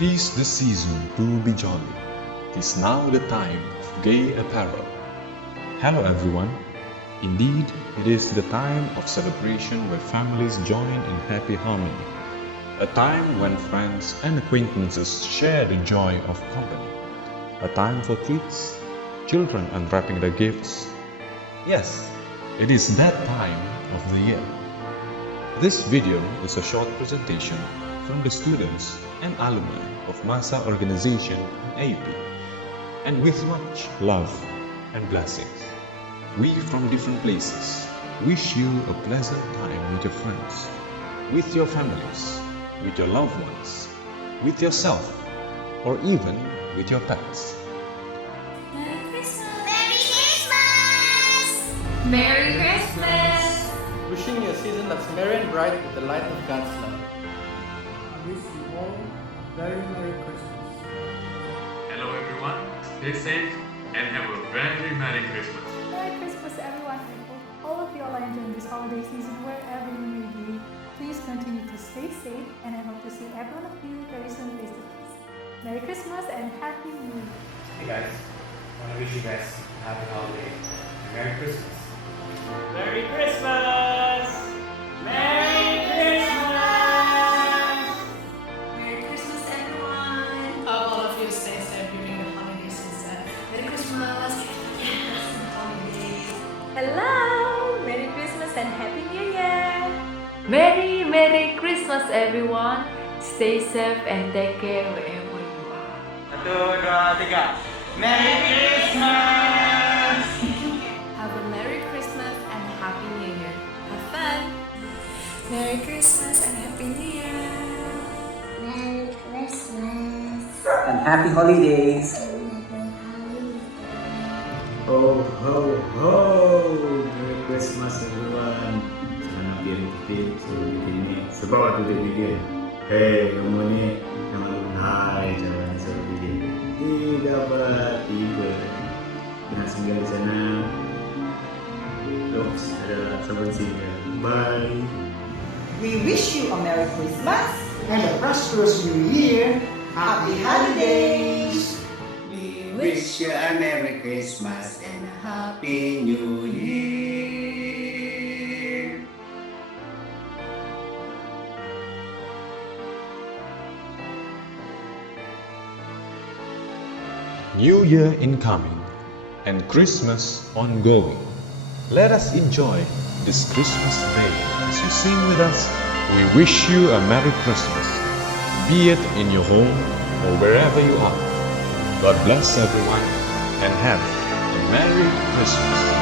'Tis the season to be jolly. 'Tis now the time of gay apparel. Hello everyone. Indeed, it is the time of celebration where families join in happy harmony. A time when friends and acquaintances share the joy of company. A time for treats, children unwrapping their gifts. Yes, it is that time of the year. This video is a short presentation from the students and alumni of MASSA organization in AUP, and with much love and blessings. We from different places wish you a pleasant time with your friends, with your families, with your loved ones, with yourself, or even with your pets. Merry Christmas! Merry Christmas! Merry Christmas! Wishing you a season that's merry and bright with the light of God's love. I wish you all a very Merry Christmas. Hello everyone, stay safe and have a very Merry Christmas. Merry Christmas everyone. I hope all of you all are enjoying this holiday season wherever you may be. Please continue to stay safe and I hope to see every one of you very soon face to face. Merry Christmas and Happy New Year. Hey guys, I want to wish you guys a happy holiday and Merry Christmas. Merry Christmas! Merry Christmas! Merry Christmas, everyone! Hope all of you stay safe during the holiday season. Merry Christmas! Happy holidays! Hello! Merry Christmas and Happy New Year! Merry Christmas everyone. Stay safe and take care wherever you are. 1, 2, 3. Merry Christmas! Have a Merry Christmas and Happy New Year. Have fun. Merry Christmas and Happy New Year! Merry Christmas! And happy holidays! Ho ho ho! Merry Christmas everyone! Sana piring titik suruh bikin ini sebab aku tak bikin. Hei, kamu ni nama hai jangan suruh bikin. Tidak apa, tiba. Kena singgah di sana. Oops, ada someone singgah. Bye. We wish you a Merry Christmas and a prosperous New Year. Happy holidays! We wish you a Merry Christmas and a Happy New Year. New Year incoming and Christmas ongoing. Let us enjoy this Christmas day as you sing with us. We wish you a Merry Christmas, be it in your home or wherever you are. God bless everyone and have a Merry Christmas.